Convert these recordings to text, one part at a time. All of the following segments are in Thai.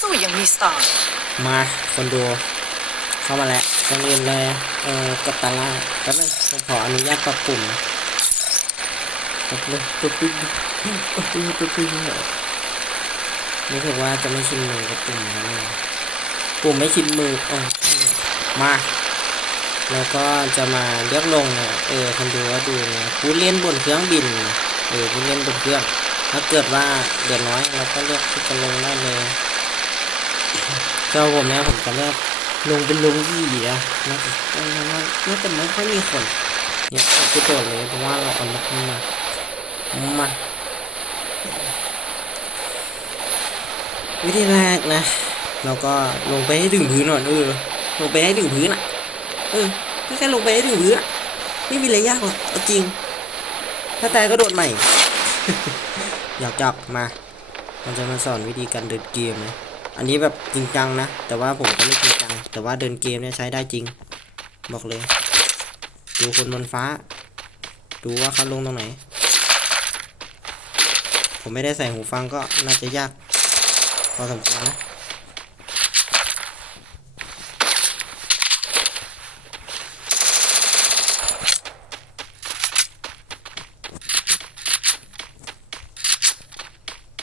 สู้อย่างมีสไตล์มาคนดูเข้ามาแล้วคนอื่นเลยเออกดตาล่างแป๊บนึงผมขออนุญาตปรับปุ่มนะแป๊บนึงปุ๊บปุ๊บปุ๊บปุ๊บปุ๊บปุ๊บปุ๊บรู้สึกว่าจะไม่ชินมือกับปุ่มนะเนี่ยปุ่มไม่ชินมืออะมาแล้วก็จะมาเลือกลงเนะเออคนดูว่าดูนะผู้เล่นบนเครื่องบินเออผู้เล่นบนเครื่อง ถ้าเกิดว่าเดือดน้อยเราก็เลือกที่จะลงได้เลย เจ้าผมนี่ยผมจะเลือกลงเป็นลงยี่อะนะเออน่าน่าจะไม่ค่อยมีคนเนี่ยผมจะโดดเลยเพราะว่าเราเอามาขึ้นมามาวิธีแรกนะ เราก็ลงไปให้ถึงพื้นหน่อยเออลงไปให้ถึงพื้นอะเออแค่ลงไปให้ถึงพื้นอะไม่มีอะไรยากหรอกเอาจริง ถ้าตายก็โดดใหม่อยากจับมามันจะมาสอนวิธีการเดินเกมนะ อันนี้แบบจริงจังนะ แต่ว่าผมก็ไม่จริงจัง แต่ว่าเดินเกมเนี่ยใช้ได้จริง บอกเลย ดูคนบนฟ้า ดูว่าเขาลงตรงไหน ผมไม่ได้ใส่หูฟังก็น่าจะยาก พอสมควรนะ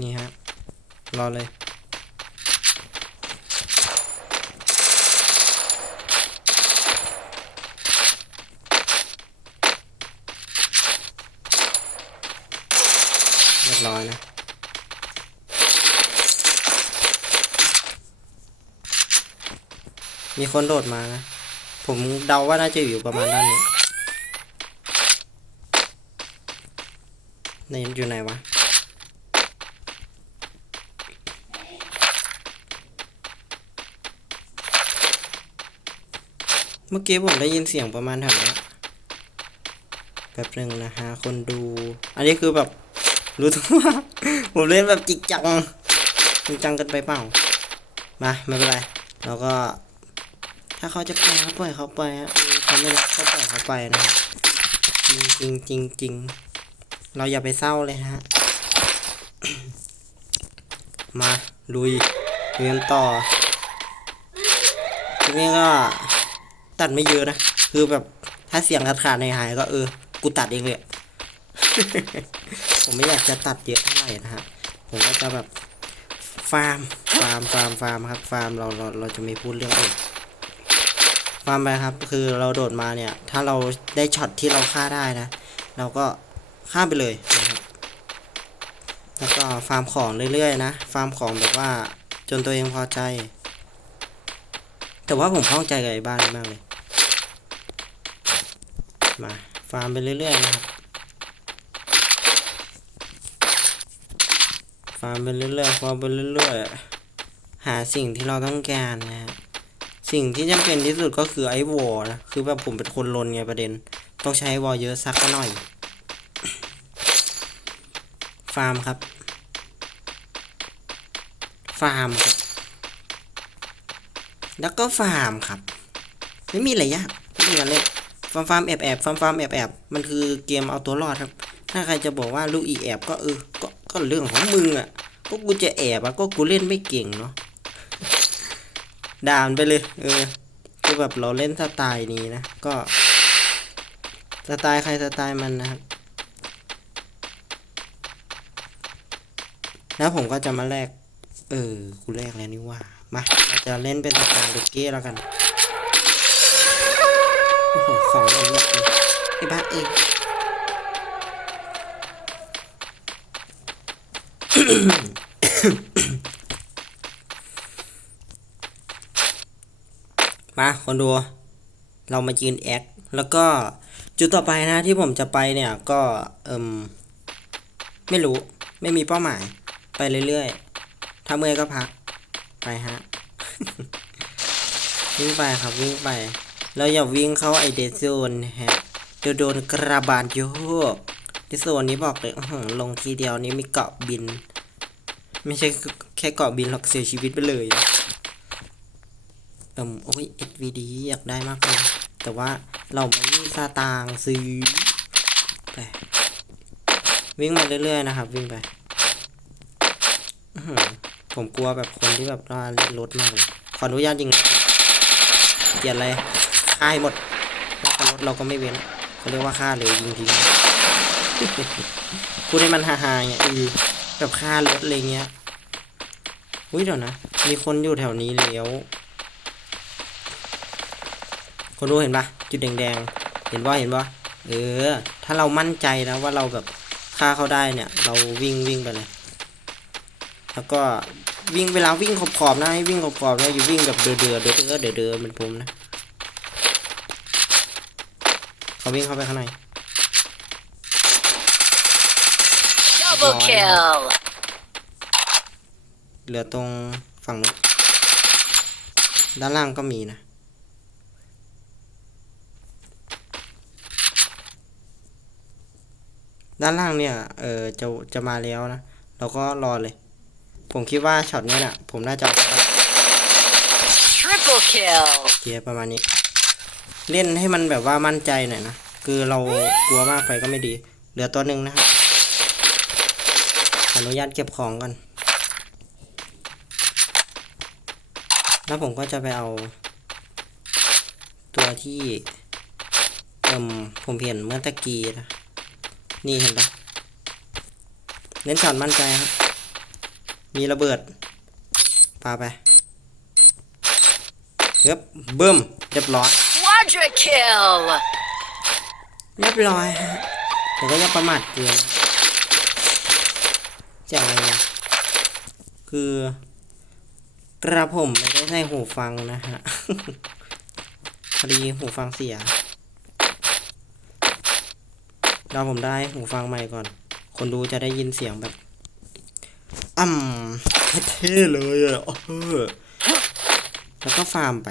นี่ฮะ รอเลย เรียบร้อยนะมีคนโดดมานะ ผมเดาว่าน่าจะอยู่ประมาณด้านนี้ในอยู่ไหนวะ เมื่อกี้ผมได้ยินเสียงประมาณแถวนี้แบบหนึ่งนะฮะ คนดู อันนี้คือแบบ รู้ตัวว่าผมเล่นแบบจริงจังจริงจังเกันไปเปล่ามาไม่เป็นไรเราก็ ถ้าเขาจะไปก็ปล่อยเขาไปฮะเออเขาไม่รักก็ปล่อยเขาไปนะฮะจริงจริงจริงจริงเราอย่าไปเศร้าเลยฮะ มาลุยเรียนต่อทีนี้ก็ตัดไม่เยอะนะ คือแบบถ้าเสียงขาดขาดในหายก็เออ กูตัดเองเลย ผมไม่อยากจะตัดเยอะเท่าไหร่นะฮะ ผมก็จะแบบฟาร์ม ฟาร์ม ฟาร์ม ฟาร์มครับ ฟาร์ม เรา เรา เราจะไม่พูดเรื่องอื่น ฟาร์มไปครับ คือเราโดดมาเนี่ย ถ้าเราได้ช็อตที่เราฆ่าได้นะ เราก็ฆ่าไปเลยนะครับ แล้วก็ฟาร์มของเรื่อยๆนะ ฟาร์มของแบบว่าจนตัวเองพอใจ แต่ว่าผมเข้าใจกับไอ้บ้านมากเลย มา ฟาร์มไปเรื่อยๆนะครับ ฟาร์มไปเรื่อยๆฟาร์มไปเรื่อยๆหาสิ่งที่เราต้องการนะฮะสิ่งที่จำเป็นที่สุดก็คือไอ้วอลนะคือแบบผมเป็นคนลนไงประเด็น ต้องใช้วอลเยอะสักหน่อย ฟาร์มครับ ฟาร์มครับ แล้วก็ฟาร์มครับ ไม่มีอะไรยากไม่มีอะไรฟาร์มฟาร์มแอบแอบฟาร์มฟาร์มแอบแอบมันคือเกมเอาตัวรอดครับ ถ้าใครจะบอกว่าลูกอีแอบก็เออก็ ก็เรื่องของมึงอะก็กูจะแอบอะก็กูเล่นไม่เก่งเนาะด่านไปเลยเออคือแบบเราเล่นสไตล์นี้นะก็สไตล์ใครสไตล์มันนะครับแล้วผมก็จะมาแลก เออ กูแลกแล้วนี่ว่า มาเราจะเล่นเป็นสไตล์เด็กเก้แล้วกัน โอ้โหสองอันนี้เลยไอ้บ้าเอ้ย มาคนดู เรามายืนแอค แล้วก็จุดต่อไปนะที่ผมจะไปเนี่ยก็เอิมไม่รู้ไม่มีเป้าหมาย ไปเรื่อยๆถ้าเมื่อยก็พัก ไปฮะ วิ่งไปครับวิ่งไป เราอย่าวิ่งเข้าไอเดซโซนนะฮะเดี๋ยวโดนกระบาดโยก ดซโซนนี้บอกเลยลงทีเดียวนี้มีเกาะบิน ไม่ใช่แค่เกาะบินหรอกเสียชีวิตไปเลยเอิมโอ้ย SVD อยากได้มากเลย แต่ว่าเราไม่มีสตางซื้อไปวิ่งมาเรื่อยๆนะครับ วิ่งไปผมกลัวแบบคนที่แบบว่าเล่นรถมากเลยขออนุญาตยิงเกียดอะไรฆ่าให้หมดแล้วรถเราก็ไม่เว้นเขาเรียกว่าฆ่าเลยยิงทิ้ง พูดให้มันฮาๆเงี้ยเออแบบฆ่ารถอะไรเงี้ยอุ้ยเดี๋ยวนะ มีคนอยู่แถวนี้แล้ว คนรู้เห็นปะจุดแดงๆ เห็นว่าเห็นว่าเออ ถ้าเรามั่นใจนะว่าเราแบบฆ่าเขาได้เนี่ย เราวิ่งวิ่งไปเลย แล้วก็วิ่งเวลาวิ่งขอบๆนะให้วิ่งขอบๆนะอยู่วิ่งแบบเดือดเดือดเดือดเดือดเดือดเดือดเหมือนผมนะเขาวิ่งเข้าไปข้างใน Double kill. เหลือตรงฝั่งนู้นด้านล่างก็มีนะ ด้านล่างเนี่ย เออจะจะมาแล้วนะ เราก็รอเลย ผมคิดว่าช็อตเนี้ยน่ะ ผมน่าจะเอาไปได้ Triple kill. โอเคประมาณนี้ เล่นให้มันแบบว่ามั่นใจหน่อยนะ คือเรากลัวมากไปก็ไม่ดี เหลือตัวหนึ่งนะครับ อนุญาตเก็บของก่อน แล้วผมก็จะไปเอา ตัวที่เอ่มผมเห็นเมื่อตะกี้นะนี่เห็นปะเน้นช็อตมั่นใจครับ มีระเบิดปาไปเฮ้ยบึ้มเรียบร้อย Quadra kill. เรียบร้อยฮะแต่ก็อยังประมาทเกิน จะอะไรนะคือกระผมไม่ได้ใส่หูฟังนะฮะพอดีหูฟังเสีย เราผมได้หูฟังใหม่ก่อน คนดูจะได้ยินเสียงแบบอ่ำเท่เลยอะแล้วก็ฟาร์มไป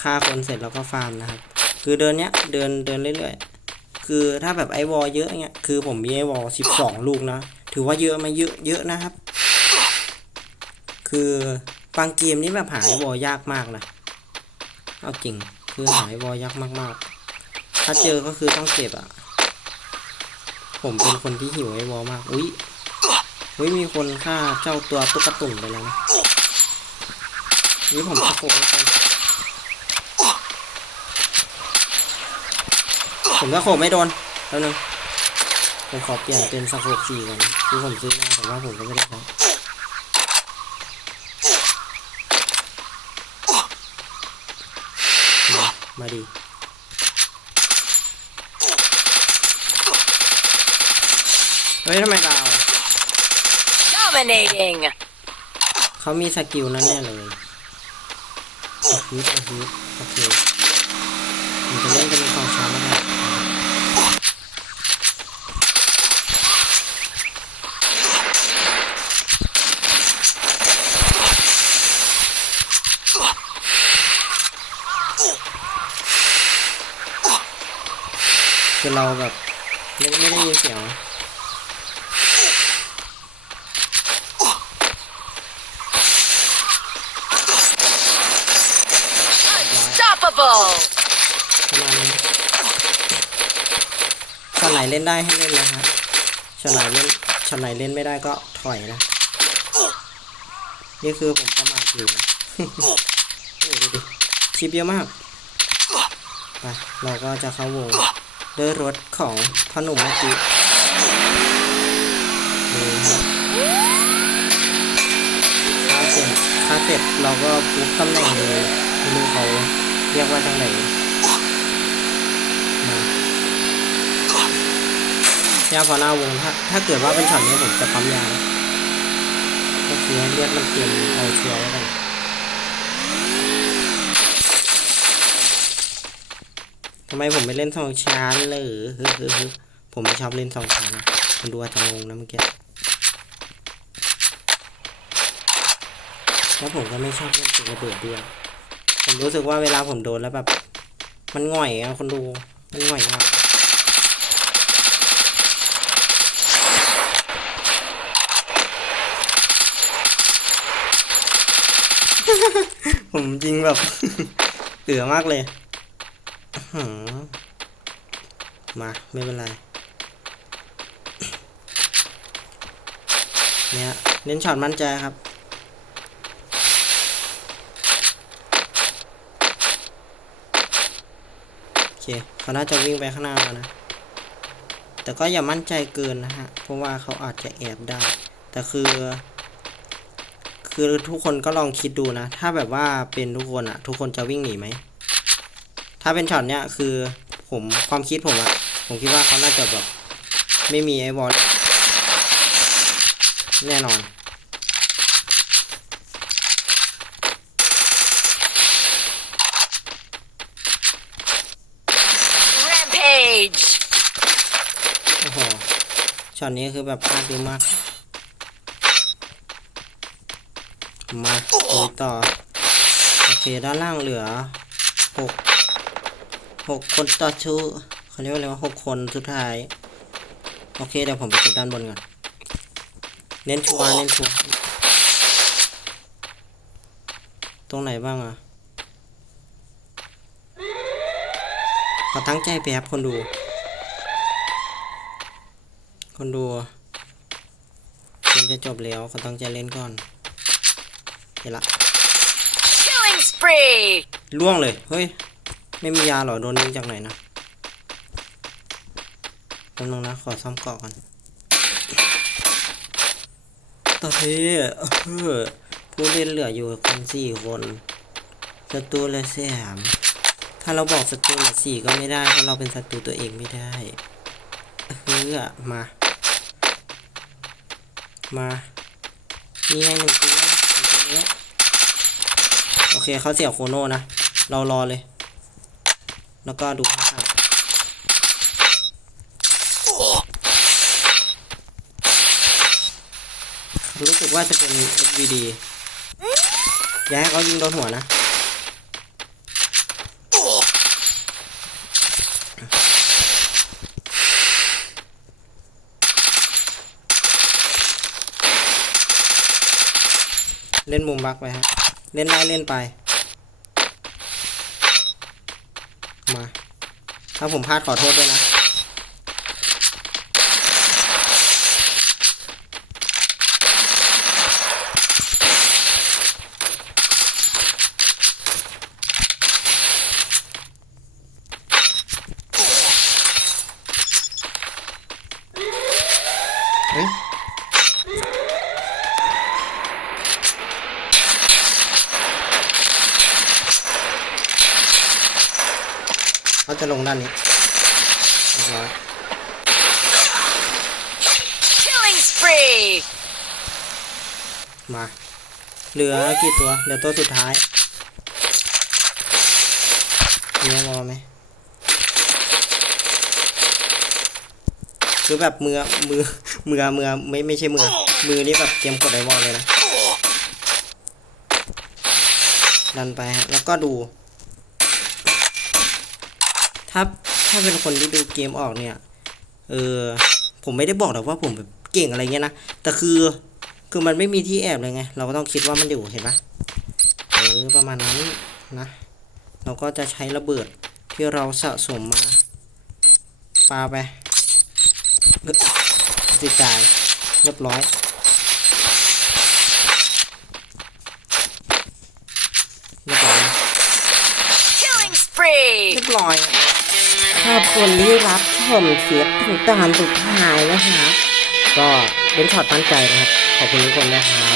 ฆ่าคนเสร็จแล้วก็ฟาร์มนะครับ คือเดินเนี้ยเดินเดินเรื่อยๆ คือถ้าแบบไอวอลเยอะเงี้ย คือผมมีไอวอลสิบสองลูกนะ ถือว่าเยอะมาเยอะเยอะนะครับ คือบางเกมนี่แบบหาไอวอยากมากนะเอาจริงคือหาไอวอยากมากๆ ถ้าเจอก็คือต้องเก็บอะ ผมเป็นคนที่หิวไอวอมาก อุ้ยอุ้ยมีคนฆ่าเจ้าตัวตุ๊กตาตุ่นไปแล้วนะนี่ผมสะกดไว้ก่อนผมก็โขบไม่โดนแล้วนึง ผมขอเปลี่ยนเป็นสโคบสี่ก่อนคือผมซื้อมาแต่ว่าผมก็ไม่ได้ใช้มามาดีเฮ้ยทำไมดาวอะ Dominating. เขามีสกิลนั่นแน่เลยอาฮิตอาฮิตโอเคผมจะเล่นเป็นของช้าแล้วกัน คือเราแบบไม่ไม่ได้ยินเสียง Unstoppable. ประมาณนี้ช็อตไหนเล่นได้ให้เล่นนะฮะช็อตไหนเล่นช็อตไหนเล่นไม่ได้ก็ถอยนะ นี่คือผมประมาทอยู่นะโอ้ดูดิคลิปเยอะมาก ไป เราก็จะเข้าวง ด้วยรถของพ่อหนุ่มเมื่อกี้นี่ครับค่าเสร็จค่าเสร็จเราก็ปุ๊บตำแหน่งเลยไม่รู้เขาเรียกว่าจังไหนมาเนี่ยพอหน้าวงถ้าถ้าเกิดว่าเป็นช็อตนี้ผมจะปั๊มยานะก็คือให้เลือดมันเต็มเอาเชัวร์ไว้กัน ทำไมผมไม่เล่นสองชั้นเลยฮึฮึฮึผมไม่ชอบเล่นสองชั้นนะคนดูอาจจะงงนะเมื่อกี้แล้วผมก็ไม่ชอบเล่นปืนระเบิดด้วยผมรู้สึกว่าเวลาผมโดนแล้วแบบ มันง่อยอะคนดู มันง่อยมากผมจริงแบบ เอือมากเลย หือมา ไม่เป็นไร เนี่ยเน้นช็อตมั่นใจครับ โอเค เขาน่าจะวิ่งไปข้างหน้าแล้วนะ แต่ก็อย่ามั่นใจเกินนะฮะ เพราะว่าเขาอาจจะแอบได้ แต่คือ คือทุกคนก็ลองคิดดูนะ ถ้าแบบว่าเป็นทุกคนอะทุกคนจะวิ่งหนีไหม ถ้าเป็นช็อตเนี้ยคือผมความคิดผมอะผมคิดว่าเขาน่าจะแบบไม่มีไอ้บอลแน่นอน Rampage. โอ้โหช็อตนี้คือแบบพลาดดีมาก มาดูต่อ โอเค ด้านล่างเหลือหก หกคนต่อชูเขาเรียกว่าอะไรว่าหกคนสุดท้าย โอเคเดี๋ยวผมไปเก็บด้านบนก่อน เน้นชัวร์เน้นชัวร์ตรงไหนบ้างอะขอตั้งใจแป๊บคนดู คนดูเกมจะจบแล้วเขาตั้งใจเล่นก่อนเห็นละ Killing spree. ล่วงเลย เฮ้ย ไม่มียาหรอโดนยิงจากไหนนะแป๊บนึงนะ ขอซ่อมเกาะก่อนตอนนี้ผู้เล่นเหลืออยู่กันสี่คนศัตรูเหลยสามถ้าเราบอกศัตรูเหลือสี่ก็ไม่ได้เพราะเราเป็นศัตรูตัวเองไม่ได้เออมา มานี่ไงหนึ่งตัวหนึ่งตัวโอเคเขาเสียโคโน่นะ เรารอเลย แล้วก็ดูข้างๆรู้สึกว่าจะเป็น SVD อย่าให้เขายิงโดนหัวนะเล่นมุมบักไปฮะ เล่นได้เล่นไป มา ถ้าผมพลาดขอโทษด้วยนะ เขาจะลงด้านนี้เรียบร้อย Killing spree. มา เหลือกี่ตัว เหลือตัวสุดท้ายเนื้อวอไหมคือแบบมือมือมือมือไม่ไม่ใช่มือ มือนี่แบบเตรียมกดไอวอลเลยนะดันไปฮะแล้วก็ดู ถ้าถ้าเป็นคนที่ดูเกมออกเนี่ย เออ ผมไม่ได้บอกหรอกว่าผมแบบเก่งอะไรเงี้ยนะ แต่คือ คือมันไม่มีที่แอบเลยไง เราก็ต้องคิดว่ามันอยู่เห็นปะเออ ประมาณนั้นนะ เราก็จะใช้ระเบิดที่เราสะสมมาปาไปกระจายเรียบร้อยเรียบร้อย Killing spree. เรียบร้อยข อบคุณที่รับชมคลิปถึงตอนสุดท้ายนะคะ ก็เป็นช็อตตั้งใจนะครับ ขอบคุณทุกคนนะครับ